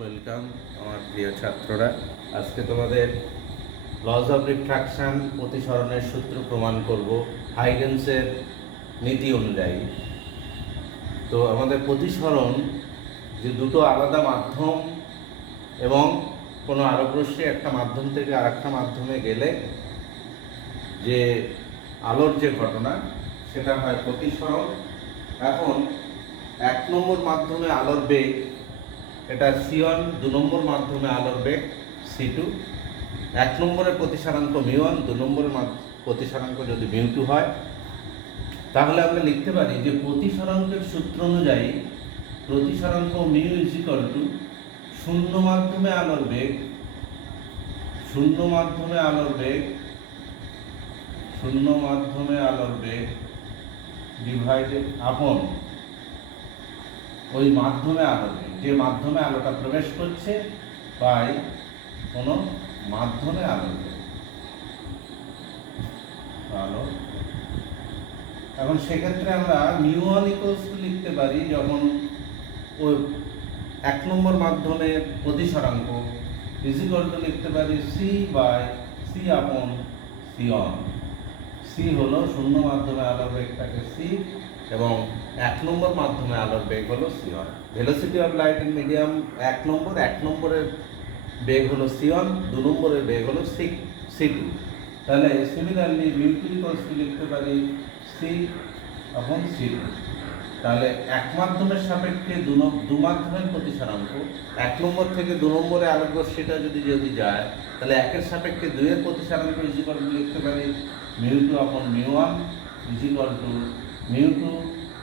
Welcome আমার প্রিয় ছাত্ররা। আজকে তোমাদের লজ অফ রিফ্র্যাকশন প্রতিসরণের সূত্র প্রমাণ করব হাইগেন্সের নীতি অনুযায়ী। তো আমাদের প্রতিসরণ যে দুটো আলাদা মাধ্যম এবং কোনো আলোকরশ্মি একটা মাধ্যম থেকে আরেকটা মাধ্যমে গেলে যে আলোর যে ঘটনা সেটা হয় প্রতিসরণ। এখন 1 নম্বর মাধ্যমে আলোর বেগ এটা C1, 2 নম্বর মাধ্যমে আলোর বেগ C2। 1 নম্বরের প্রতিসরাঙ্ক μ1, 2 নম্বরের প্রতিসরাঙ্ক যদি μ2 হয়, তাহলে আমরা লিখতে পারি যে প্রতিসরাঙ্কের সূত্র অনুযায়ী প্রতিসরাঙ্ক μ শূন্য মাধ্যমে আলোর বেগ ডিভাইডেড আপন ওই মাধ্যমে আলোর বেগ, যে মাধ্যমে আলোটা প্রবেশ করছে বাই কোনো মাধ্যমে আলোর বেগ। এখন সেক্ষেত্রে আমরা μ1 লিখতে পারি যখন ওই 1 নম্বর মাধ্যমের প্রতিসরাঙ্ক লিখতে পারি C আপন C1। C হলো শূন্য মাধ্যমে আলোর বেগটাকে C এবং 1 নম্বর মাধ্যমে আলোর বেগ হলো C1। Velocity of light in medium 1 নম্বরের বেগ হলো C1, 2 নম্বরের বেগ হলো C2। তাহলে সিমিলারলি μ2 লিখতে পারি C আপন C2। তাহলে 1 মাধ্যমের সাপেক্ষে দু মাধ্যমের প্রতিসরাঙ্ক 1 নম্বর থেকে 2 নম্বরে আলোক রশ্মিটা যদি যায়, তাহলে 1 এর সাপেক্ষে 2 এর প্রতিসরাঙ্ক লিখতে পারি μ2 আপন μ1 μ2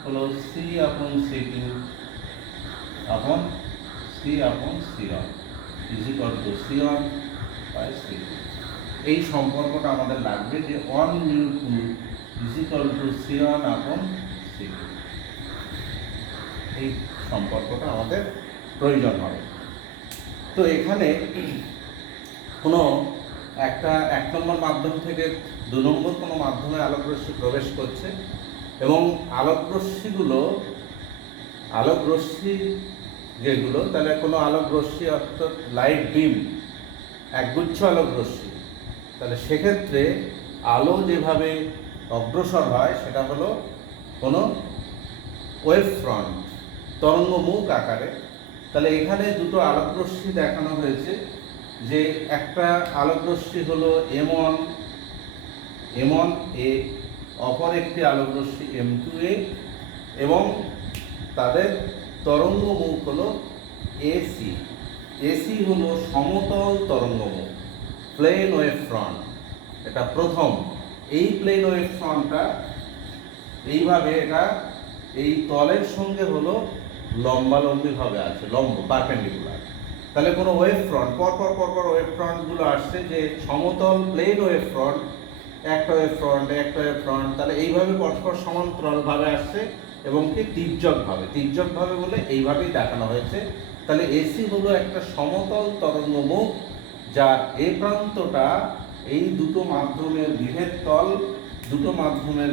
হলো C আপন C2 আপন C আপন C1 C1 বাই C2। এই সম্পর্কটা আমাদের লাগবে যে 1 μ2 C1 আপন C2। এই সম্পর্কটা আমাদের প্রয়োজন হবে। তো এখানে কোনো একটা 1 নম্বর মাধ্যম থেকে 2 নম্বর কোনো মাধ্যমে আলোক রশ্মি প্রবেশ করছে এবং আলোক রশ্মি যেগুলো, তাহলে কোনো আলোক রশ্মি অর্থাৎ লাইট বিম, একগুচ্ছ আলোক রশ্মি, তাহলে সেক্ষেত্রে আলো যেভাবে অগ্রসর হয় সেটা হলো কোনো ওয়েভ ফ্রন্ট, তরঙ্গমুখ আকারে। তাহলে এখানে দুটো আলোক রশ্মি দেখানো হয়েছে, যে একটা আলোক রশ্মি হলো M1A, অপর একটি আলোক রশ্মি M2A এবং তাদের তরঙ্গমুখ হলো AC হলো সমতল তরঙ্গমুখ, প্লেন ওয়েভ ফ্রন্ট। এটা প্রথম। এই প্লেন ওয়েভ ফ্রন্টটা এইভাবে এটা এই তলের সঙ্গে হলো লম্বালম্বিভাবে আছে, পারপেন্ডিকুলার। তাহলে কোনো ওয়েভ ফ্রন্ট পরপর ওয়েভ ফ্রন্টগুলো আসছে, যে সমতল প্লেন ওয়েভ ফ্রন্ট, একটা ওয়েভ ফ্রন্ট, তাহলে এইভাবে পরস্পর সমান্তরালভাবে আসছে এবং কি তির্যকভাবে বলে এইভাবেই দেখানো হয়েছে। তাহলে এসি হলো একটা সমতল তরঙ্গমুখ, যার এ প্রান্তটা এই দুটো মাধ্যমের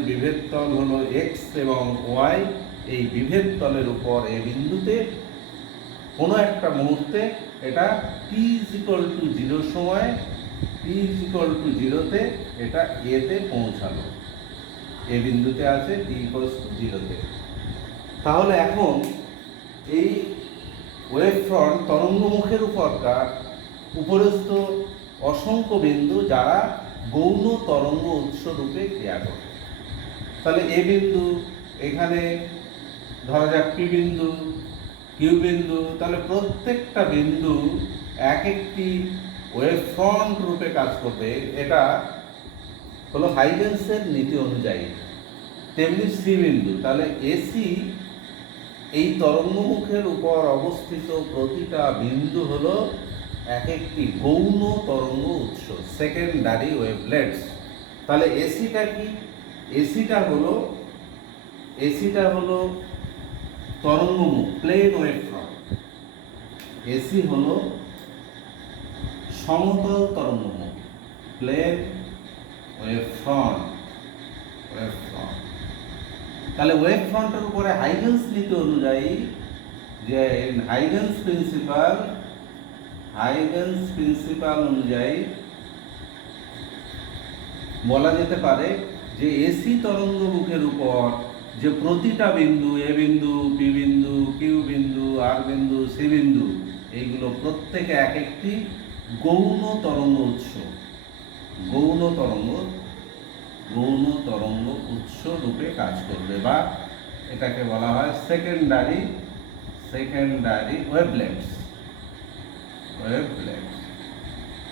বিভেদ তল হলো এক্স এবং ওয়াই। এই বিভেদ তলের উপর এ বিন্দুতে কোনো একটা মুহূর্তে এটা t0 সময় t0তে এটা এতে পৌঁছালো, এ বিন্দুতে আছে t0তে। তাহলে এখন এই ওয়েভ ফ্রন্ট তরঙ্গমুখের উপরস্থ অসংখ্য বিন্দু যারা গৌণ তরঙ্গ উৎস রূপে ক্রিয়া করে। তাহলে এ বিন্দু, এখানে ধরা যাক পি বিন্দু, কিউ বিন্দু, তাহলে প্রত্যেকটা বিন্দু এক একটি ওয়েভ ফ্রন্ট রূপে কাজ করবে। এটা হলো হাইগেন্সের নীতি অনুযায়ী। তেমনি সি বিন্দু, তাহলে এসি এই তরঙ্গমুখের উপর অবস্থিত প্রতিটা বিন্দু হলো এক একটি গৌণ তরঙ্গ উৎস, সেকেন্ডারি ওয়েভলেটস। তাহলে এসিটা কি? এসিটা হলো তরঙ্গমুখ, প্লেন ওয়েভ ফ্রন্ট। এসি হলো সমতল তরঙ্গমুখ, প্লেন ওয়েভ ফ্রন্ট। তাহলে ওয়েভ ফ্রন্টের উপরে হাইগেন্স নীতি অনুযায়ী, যে হাইগেন্স প্রিন্সিপাল হাইগেন্স প্রিন্সিপাল অনুযায়ী বলা যেতে পারে যে এসি তরঙ্গ মুখের উপর যে প্রতিটা বিন্দু, এ বিন্দু, বি বিন্দু, কিউ বিন্দু, আর বিন্দু, সি বিন্দু, এইগুলো প্রত্যেকে এক একটি গৌণ তরঙ্গ উৎস, গৌণ তরঙ্গ উৎস রূপে কাজ করবে, বা এটাকে বলা হয় সেকেন্ডারি ওয়েভলেটস।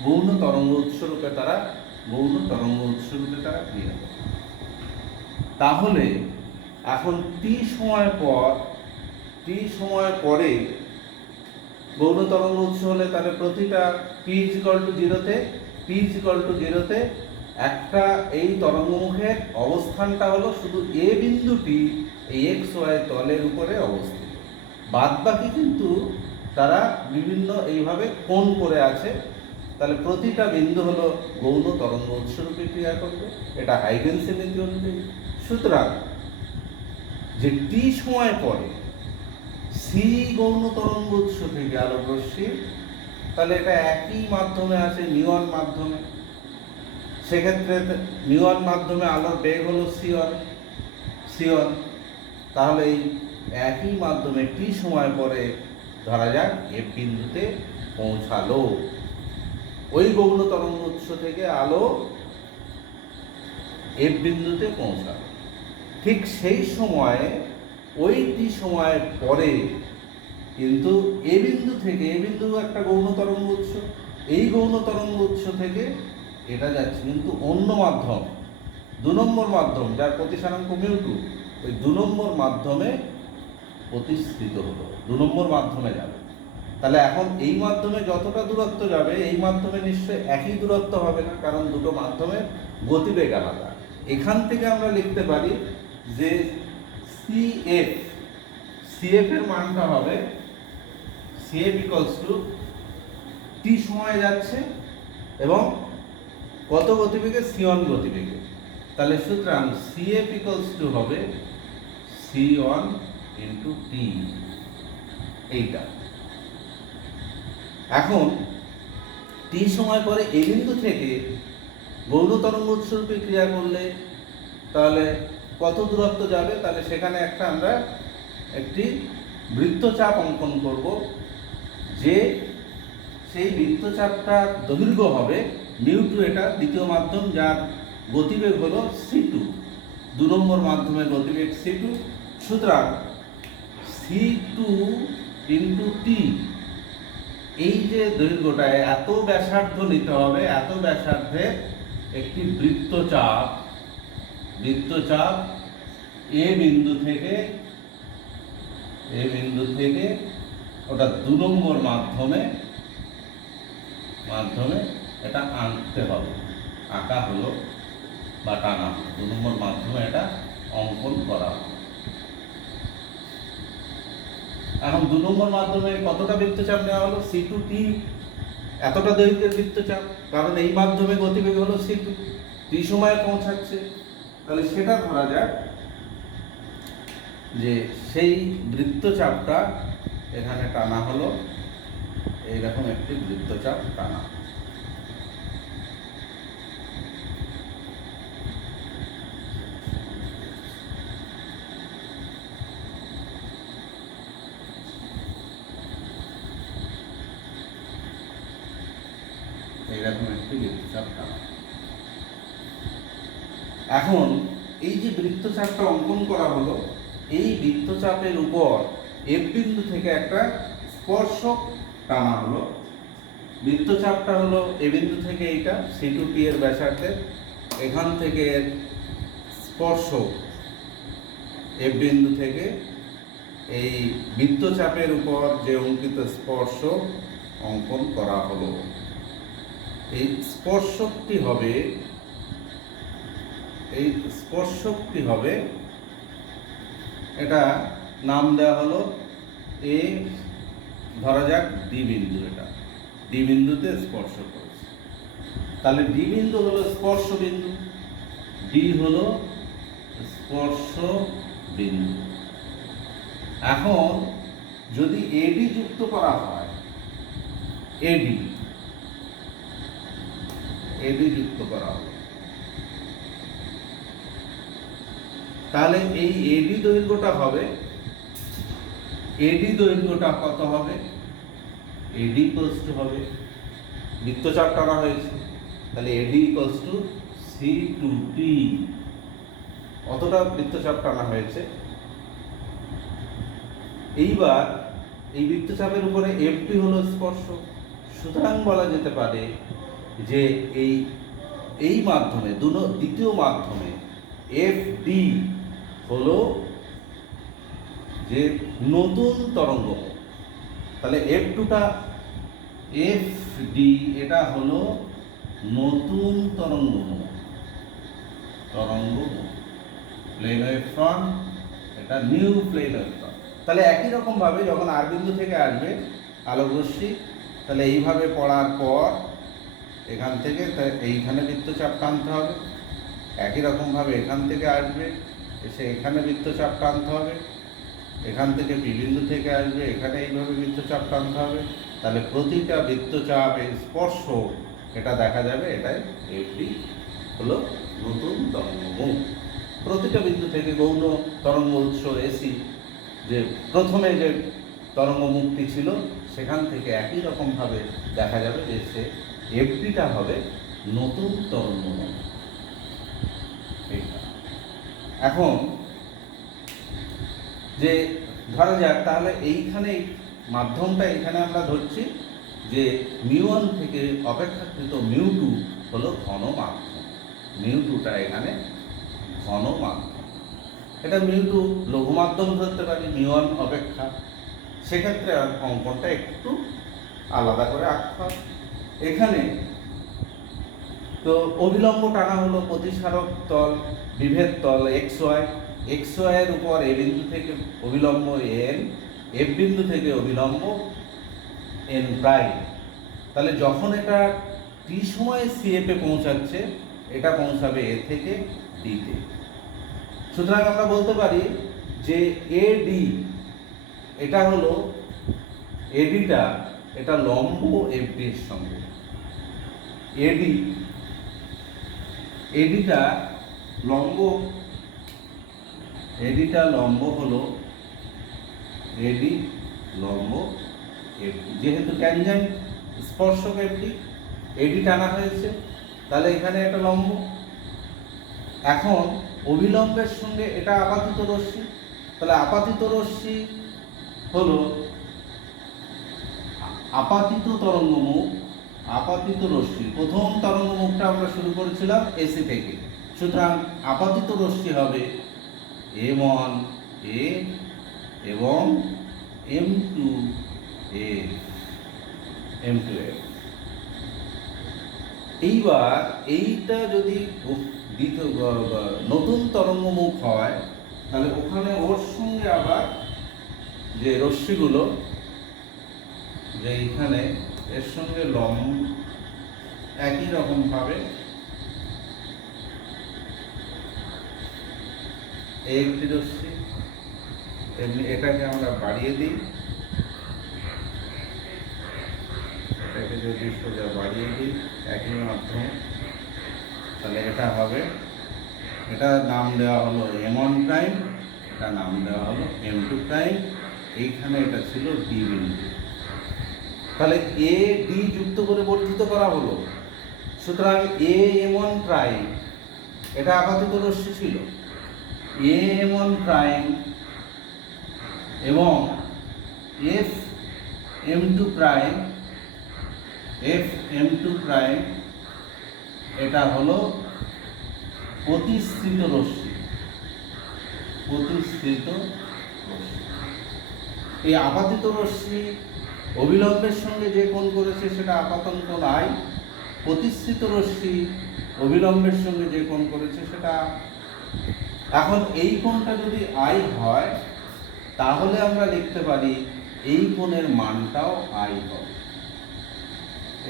গৌণ তরঙ্গ উৎস রূপে তারা ক্রিয়া করে। তাহলে এখন টি সময় পরে গৌণ তরঙ্গ উৎস হলে তাহলে প্রতিটা p = 0তে একটা এই তরঙ্গমুখের অবস্থানটা হলো শুধু এ বিন্দুটি এই XY তলের উপরে অবস্থিত, বাদ বাকি কিন্তু তারা বিভিন্ন এইভাবে কোণ করে আছে। তাহলে প্রতিটা বিন্দু হলো গৌণ তরঙ্গ উৎস রূপে ক্রিয়া করবে, এটা হাইগেন্সের নীতি অনুযায়ী। সুতরাং যে টি সময় পরে সি গৌণ তরঙ্গ উৎস থেকে আলোক রশ্মি, তাহলে এটা একই মাধ্যমে আছে, নিউটন মাধ্যমে। সেক্ষেত্রে নিউটন মাধ্যমে আলোর বেগ হলো c1। তাহলে এই একই মাধ্যমে টি সময় পরে ধরা যাক এফ বিন্দুতে পৌঁছালো, ওই গৌণ তরঙ্গ উৎস থেকে আলো এফ বিন্দুতে পৌঁছালো। ঠিক সেই সময়ে ওই টি সময় পরে কিন্তু এ বিন্দু একটা গৌণ তরঙ্গ উৎস, এই গৌণ তরঙ্গ উৎস থেকে এটা যাচ্ছে কিন্তু অন্য মাধ্যম, 2 নম্বর মাধ্যম, যার প্রতিসারাঙ্ক μ2, ওই 2 নম্বর মাধ্যমে প্রতিষ্ঠিত হলো, 2 নম্বর মাধ্যমে যাবে। তাহলে এখন এই মাধ্যমে যতটা দূরত্ব যাবে, এই মাধ্যমে নিশ্চয়ই একই দূরত্ব হবে না, কারণ দুটো মাধ্যমের গতিবেগ আলাদা। এখান থেকে আমরা লিখতে পারি যে CF এর মানটা হবে CF = টি সময় যাচ্ছে এবং কত গতিবেগে, c1 গতিবেগে। তাহলে সুতরাং CF = হবে c1 × t, এইটা। এখন টি সময় পরে এই বিন্দু থেকে গৌণ তরঙ্গ উৎস রূপে ক্রিয়া করলে তাহলে কত দূরত্ব যাবে, তাহলে সেখানে আমরা একটি বৃত্তচাপ অঙ্কন করব, যে সেই বৃত্তচাপটার দৈর্ঘ্য হবে μ2, এটা দ্বিতীয় মাধ্যম, যার গতিবেগ হলো c2, 2 নম্বর মাধ্যমের গতিবেগ c2। সুতরাং c2 × t, এই যে দৈর্ঘ্যটা, এত ব্যাসার্ধ নিতে হবে, এত ব্যাসার্ধে একটি বৃত্তচাপ এ বিন্দু থেকে ওটা 2 নম্বর মাধ্যমে এটা আঁকা হলো বা টানা হলো, 2 নম্বর মাধ্যমে এটা অঙ্কন করা হলো। এখন 2 নম্বর মাধ্যমে কতটা বৃত্তচাপ নেওয়া হলো, c2t, এতটা দৈর্ঘ্যের বৃত্তচাপ, কারণ এই মাধ্যমে গতিবেগ হলো c2, টি সময়ে পৌঁছাচ্ছে। তাহলে সেটা ধরা যাক যে সেই বৃত্তচাপটা এখানে টানা হলো, এইরকম একটি বৃত্তচাপ টানা। এইরকম একটি বৃত্তচাপ টানা। এখন এই যে বৃত্তচাপটা অঙ্কন করা হলো, এই বৃত্তচাপের উপর এফ বিন্দু থেকে একটা স্পর্শক টানা হলো। বৃত্তচাপটা হলো এ বিন্দু থেকে এইটা c2t এর ব্যাসার্ধে, এখান থেকে স্পর্শক এফ বিন্দু থেকে এই বৃত্তচাপের উপর যে অঙ্কিত স্পর্শক অঙ্কন করা হলো। এই স্পর্শকটি হবে এটা নাম দেওয়া হলো এ, ধরা যাক ডি বিন্দু, এটা ডি বিন্দুতে স্পর্শ করেছে। তাহলে ডি বিন্দু হলো স্পর্শ বিন্দু, ডি হলো স্পর্শ বিন্দু। এখন যদি এডি যুক্ত করা হয়, এডি, এডি যুক্ত করা হলো। তাহলে এই এডি দৈর্ঘ্যটা হবে, এডি দৈর্ঘ্যটা কত হবে? এডি ইকুয়ালস টু হবে, বৃত্তচাপ টানা হয়েছে, তাহলে এডি ইকুয়ালস টু সি টু টি, অতটা বৃত্তচাপ টানা হয়েছে। এইবার এই বৃত্তচাপের উপরে এফটি হলো স্পর্শক, সুতরাং বলা যেতে পারে যে এই মাধ্যমে দ্বিতীয় মাধ্যমে এফ ডি হলো যে নতুন তরঙ্গ। তাহলে এফ টুটা, এফ ডি এটা হলো নতুন তরঙ্গ, প্লেন ওয়েভ ফ্রন্ট, এটা নিউ প্লেন ওয়েভ ফ্রন্ট। তাহলে একই রকম ভাবে যখন আর বিন্দু থেকে আসবে আলোকরশ্মি, তাহলে এইভাবে পড়ার পর এখান থেকে এইখানে বৃত্তচাপ টানতে হবে। একই রকমভাবে এখান থেকে আসবে, এসে এখানে বৃত্তচাপ টানতে হবে। এখান থেকে পি বিন্দু থেকে আসবে, এখানে এইভাবে বৃত্তচাপ টানতে হবে। তাহলে প্রতিটা বৃত্তচাপের স্পর্শ এটা দেখা যাবে, এটাই এফডি হলো নতুন তরঙ্গমুখ। প্রতিটা বিন্দু থেকে গৌণ তরঙ্গ উৎস এসি যে প্রথমে যে তরঙ্গমুখটি ছিল সেখান থেকে একই রকমভাবে দেখা যাবে যে সে এফডিটা হবে নতুন তরঙ্গমুখ। এখন যে ধরা যাক, তাহলে এইখানে মাধ্যমটা এখানে আমরা ধরছি যে মিউ1 থেকে অপেক্ষাকৃত মিউ2 হলো ঘন মাধ্যম, মিউ2টা এখানে ঘন মাধ্যম। এটা মিউ2 লঘু মাধ্যম ধরতে পারি মিউ1 অপেক্ষা, সেক্ষেত্রে অঙ্কনটা একটু আলাদা করে আঁকতে হবে। এখানে তো অভিলম্ব টানা হলো প্রতিসারক তল, বিভেদ তল এক্স ওয়াই, এক্স ওয়াইয়ের উপর এ বিন্দু থেকে অভিলম্ব এন, এফ বিন্দু থেকে অভিলম্ব এন প্রাইম। তাহলে যখন এটা টি সময়ে সিএফে পৌঁছাচ্ছে, এটা পৌঁছাবে এ থেকে ডিতে। সুতরাং আমরা বলতে পারি যে এডি এটা হলো, এডিটা এটা লম্ব এফডি এর সঙ্গে, এডিটা লম্ব, এডিটা লম্ব হলো এডি লম্ব এফডি, যেহেতু ট্যানজেন্ট স্পর্শক এফডি, এডি টানা হয়েছে, তাহলে এখানে একটা লম্ব। এখন অভিলম্বের সঙ্গে এটা আপাতিত রশ্মি, তাহলে আপাতিত রশ্মি হলো আপাতিত তরঙ্গমুখ, আপাতিত রশ্মি। প্রথম তরঙ্গমুখটা আমরা শুরু করেছিলাম এসি থেকে, সুতরাং আপাতিত রশ্মি হবে M1 এ এবং M2 এ, M2 এ। এইবার এইটা যদি নতুন তরঙ্গমুখ হয়, তাহলে ওখানে ওর সঙ্গে আবার যে রশ্মিগুলো যে এইখানে এর সঙ্গে লম্ব একই রকম ভাবে একটি রশ্মি, এমনি এটাকে আমরা বাড়িয়ে দিই, এটাকে যদি সোজা বাড়িয়ে দিই একই মাধ্যম, তাহলে এটা হবে, এটা নাম দেওয়া হলো M1 প্রাইম, এটা নাম দেওয়া হলো M2 প্রাইম, এইখানে এটা ছিল ডি বিন্দু। তাহলে এ ডি যুক্ত করে বর্ধিত করা হলো। সুতরাং এ M1 প্রাইম এটা আপাতিত রশ্মি ছিল, এ M1 প্রাইম এবং F M2 prime, F M2 prime এটা হলো প্রতিসৃত রশ্মি, প্রতিসৃত রশ্মি। এই আপাতিত রশ্মি অভিলম্বের সঙ্গে যে কোণ করেছে সেটা আপাতন কোণ আই, প্রতিসৃত রশ্মি অভিলম্বের সঙ্গে যে কোণ করেছে সেটা। এখন এই কোণটা যদি আই হয়, তাহলে আমরা লিখতে পারি এই কোণের মানটাও আই হবে,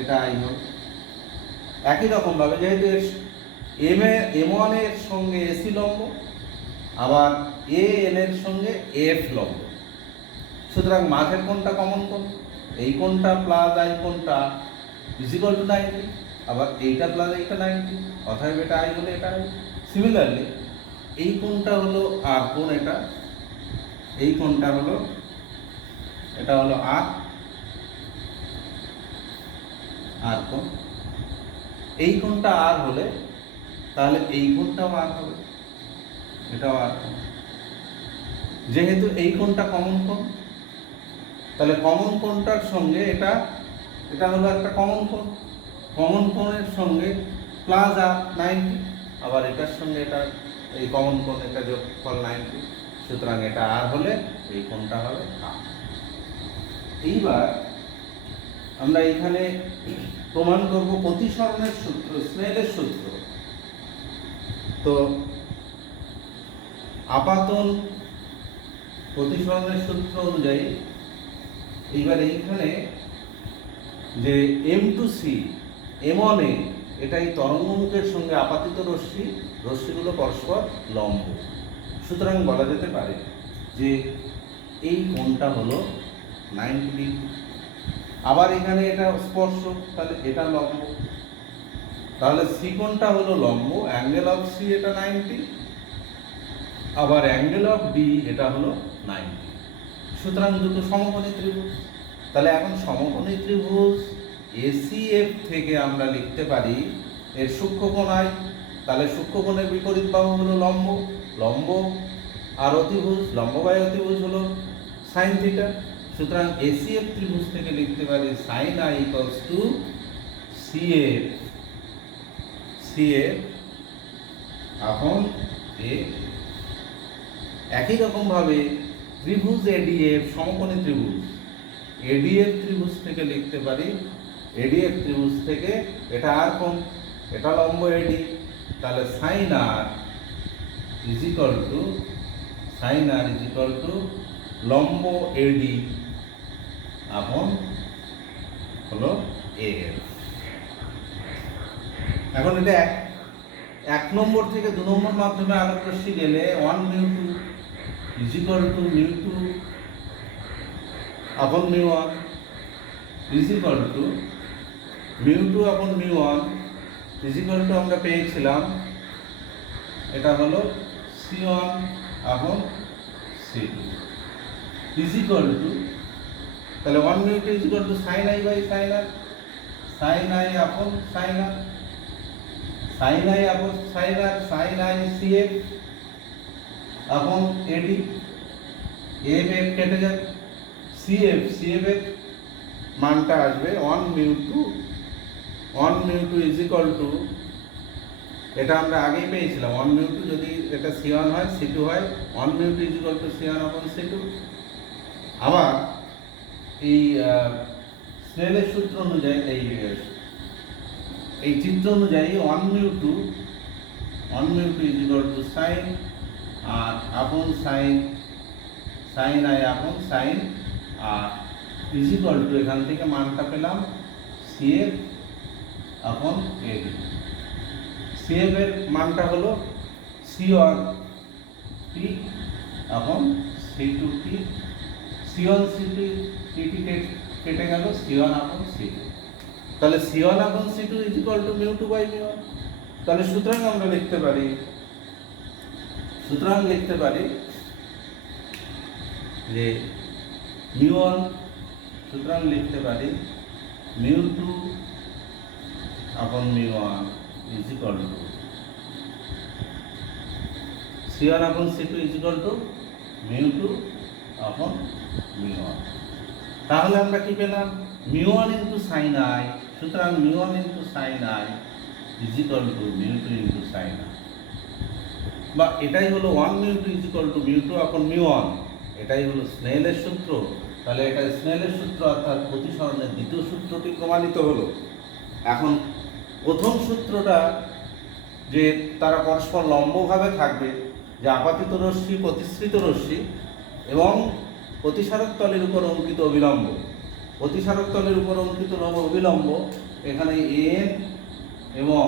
এটা আই হবে। একই রকমভাবে যেহেতু M1 এর সঙ্গে এসি লম্ব, আবার এ এন এর সঙ্গে এফ লম্ব, সুতরাং মাঝের কোণটা কমন কোণ, এই কোণটা প্লাস আই কোণটা ইজিক্যাল টু 90, আবার এইটা প্লাস এইটা 90, অতএব এটা আই হলে এটা আই। সিমিলারলি এই কোণটা হলো আর কোণ, এটা এই কোণটা হলো, এটা হলো আর কোণ। এই কোণটা আর হলে তাহলে এই কোণটাও আর হবে, এটাও আর কোণ। যেহেতু এই কোণটা কমন কোণ, তাহলে কমন কোণটার সঙ্গে এটা, এটা হলো একটা কমন কোণ, কমন কোণের সঙ্গে প্লাস আর 90, আবার এটার সঙ্গে এটা এই কমন কোণ, এটা যোগফল 90, সুতরাং এটা আর হলে এই কোণটা হবে আর। এইবার আমরা এখানে প্রমাণ করব প্রতিসরণের সূত্র, স্নেলের সূত্র। তো আপাতন প্রতিসরণের সূত্র অনুযায়ী এইবার এইখানে যে M2C M1A এটাই তরঙ্গমুখের সঙ্গে আপাতিত রশ্মি, রশ্মিগুলো পরস্পর লম্ব, সুতরাং বলা যেতে পারে যে এই কোণটা হলো 90 ডিগ্রি। আবার এখানে এটা স্পর্শক, তাহলে এটা লম্ব, তাহলে সি কোণটা হলো লম্ব, অ্যাঙ্গেল অফ সি এটা 90, আবার অ্যাঙ্গেল অফ ডি এটা হলো 90, সুতরাং দুটো সমকোণী ত্রিভুজ। তাহলে এখন সমকোণী ত্রিভুজ এসিএফ থেকে আমরা লিখতে পারি এর সূক্ষ্মকোণ আই, তাহলে সূক্ষ্মকোণের বিপরীত বাহু হলো লম্ব, লম্ব আর অতিভুজ, লম্ব বাই অতিভুজ হলো সাইন থিটা, সুতরাং এসিএফ ত্রিভুজ থেকে লিখতে পারি sine I equals to CF, CF upon A. একই রকম ভাবে ত্রিভুজ এডিএফ, সমকোণী ত্রিভুজ এডিএফ ত্রিভুজ থেকে লিখতে পারি, এডিএফ ত্রিভুজ থেকে এটা আর কোণ, এটা লম্ব এডি, তাহলে sine r is equal to, sine r is equal to লম্ব এডি আপন হলো এএফ। এখন এটা এক নম্বর থেকে 2 নম্বর মাধ্যমে আলোক রশ্মি গেলে 1 μ2 ইজ ইকুয়াল টু μ2 আপন μ1 ইজ ইকুয়াল টু μ2 আপন μ1 ইজ ইকুয়াল টু আমরা পেয়েছিলাম এটা হলো c1 আপন c2 ইজ ইকুয়াল টু, তাহলে 1 μ2 is equal to sin i by sin r, sin i আপন sin r, sin i আপন sin r, sin i cf আপন এডি, এফ এফ কেটে যাবে, cf এর মানটা আসবে 1 μ2 ইজ ইকুয়াল টু, এটা আমরা আগেই পেয়েছিলাম 1 μ2 যদি এটা c1 হয় c2 হয় 1 μ2 ইজ ইকুয়াল টু c1 আপন c2। আবার এই স্নেলের সূত্র অনুযায়ী এই চিত্র অনুযায়ী 1 μ2 is equal to sine r upon sine, sine I upon sine r is equal to, এখান থেকে মানটা পেলাম সিএফ আপন এডি। সিএফ এর মানটা হলো c1 টি আপন c2 টি, c1 c2 টি কেটে গেল, c1 আপন c2, তাহলে c1 আপন c2 is equal to μ2 by μ1। তাহলে সুতরাং আমরা লিখতে পারি, যে μ1, সুতরাং লিখতে পারি μ2 আপন μ1 ইজ ইকুয়াল টু c1 আপন c2 ইজ ইকুয়াল টু μ2 আপন μ1। তাহলে আমরা কি পেলাম μ1 ইনটু sin i, সুতরাং μ1 into sin i is equal to μ2 into sin i, বা এটাই হলো 1 μ2 ইজ ইকুয়াল টু μ2 আপন μ1, এটাই হলো স্নেলের সূত্র। তাহলে এটা স্নেলের সূত্র অর্থাৎ প্রতিসরণের দ্বিতীয় সূত্রটি প্রমাণিত হলো। এখন প্রথম সূত্রটা যে তারা পরস্পর লম্বভাবে থাকবে, যে আপাতিত রশ্মি, প্রতিসৃত রশ্মি এবং প্রতিসারক তলের উপর অঙ্কিত অবিলম্ব, প্রতিসারক তলের উপর অঙ্কিত অবিলম্ব এখানে এন এবং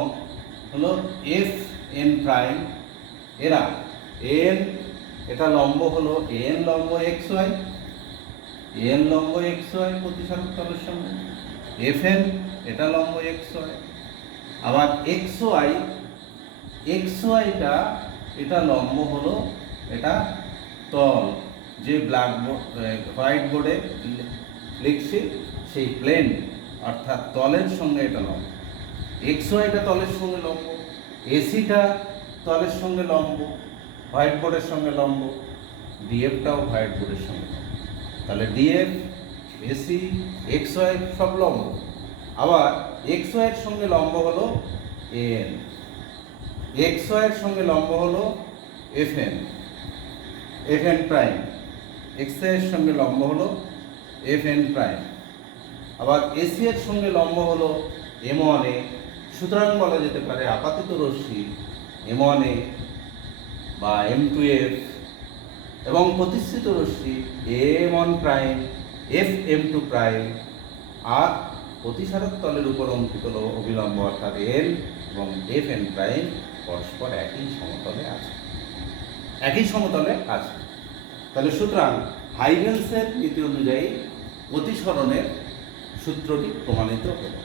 হলো এফ এন প্রাইম, এরা এন, এটা লম্ব হলো এন লম্ব এক্স ওয়াই, এন লম্ব এক্স ওয়াই প্রতিসারক তলের সঙ্গে, এফ এন এটা লম্ব এক্স ওয়াই, আবার এক্স ওয়াইটা এটা লম্ব হলো, এটা তল যে হোয়াইট বোর্ডে লিখছি সেই প্লেন অর্থাৎ তলের সঙ্গে এটা লম্ব, এক্স ওয়াইটা তলের সঙ্গে লম্ব, এসিটা তলের সঙ্গে লম্ব, হোয়াইট বোর্ডের সঙ্গে লম্ব, ডিএফটাও হোয়াইট বোর্ডের সঙ্গে লম্ব। তাহলে ডিএফ, এসি, এক্স ওয়াই সব লম্ব। আবার এক্স ওয়াইয়ের সঙ্গে লম্ব হলো এন, এক্স ওয়াইয়ের সঙ্গে লম্ব হলো এফ এন প্রাইম, এক্স ওয়াইয়ের সঙ্গে লম্ব হলো এফ এন প্রাইম। আবার এসি এর সঙ্গে লম্ব হলো এম ওয়ান এ। সুতরাং বলা যেতে পারে আপাতিত রশ্মি এম ওয়ান এ বা এম টু এফ এবং প্রতিষ্ঠিত রশ্মি M one prime, F M two prime, আর প্রতিসারক তলের উপর অঙ্কিত অবিলম্ব অর্থাৎ এন এবং এফ এন প্রাইম পরস্পর একই সমতলে আছে, একই সমতলে আছে। তাহলে সুতরাং হাইগেন্সের নীতি অনুযায়ী প্রতিসরণের সূত্রটি প্রমাণিত হলো।